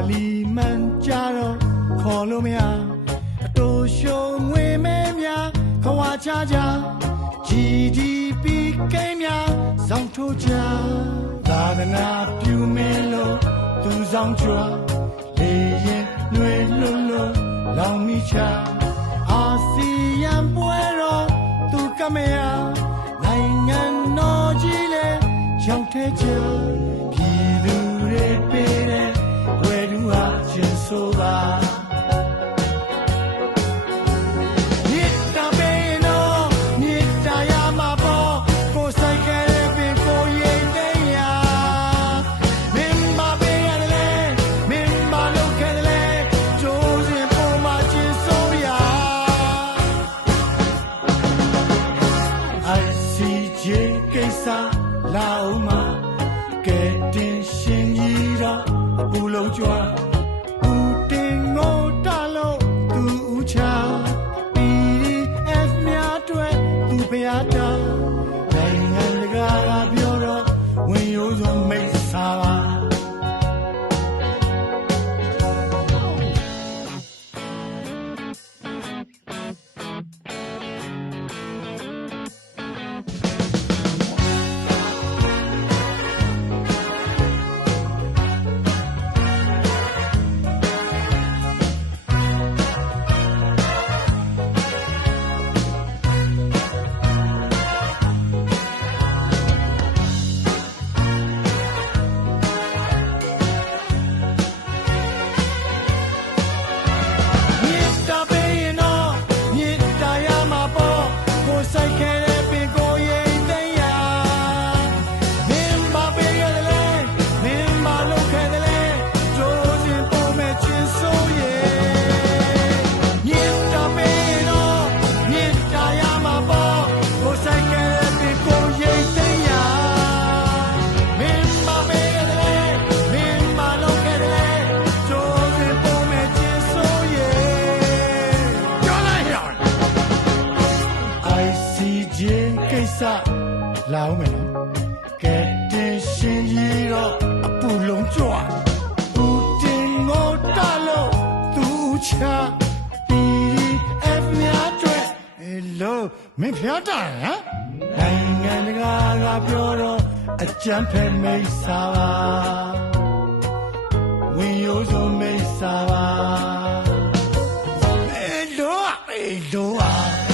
လုံးမှာပါလီမန်ကြတော့ခေါ်လို့မရအတူရှုံငွေမဲများခွာချကြ GDP ကိန်းများစောင့်ထိုးကြသာသနာပြုမင်းလို့သူဆောင်ကြွားလေရင်နှွေလွတ်လွတ်လောင်မိချအာဆီယံပွဲတော်သူကမရနိုင်ငံတော်ကြီးလေကြောက်ထဲကြပြည်သူတွေပေးတဲ့ဝယ်လူဟာချင်း ဆိုပါမြစ်တာပင်တော့မြစ်တာရမှာပေါ့ကိုယ်ဆိုင်ကလေးပင်ကိုရိတ်သိမ်းရမင်းမပေးရတယ်လေမင်းမလုပ်ခဲ့တယ်လေကျိုးစင်ပေါ်မှာကျင်းစိုးရ ICJ ကိစ္စလာဦးမှာကဲတင်ရှင်ကြီးတော့ဘူးလုံးကြွား သူဖျား ICJ ကိစ္စလာအောင်မယ်နော်ကဲတင်ရှင်ကြီးတော့အပူလုံးကြွသူတင်ငိုတလို့သူချ PDF များတွေ့ဟယ်လိုမင်းဖျားတာဟမ်နိုင်ငံတကာကပြောတော့အကြမ်းဖက်မိတ်ဆာပါဝင်ရိုးစုံမိတ်ဆာပါအေးတော့အေးတော့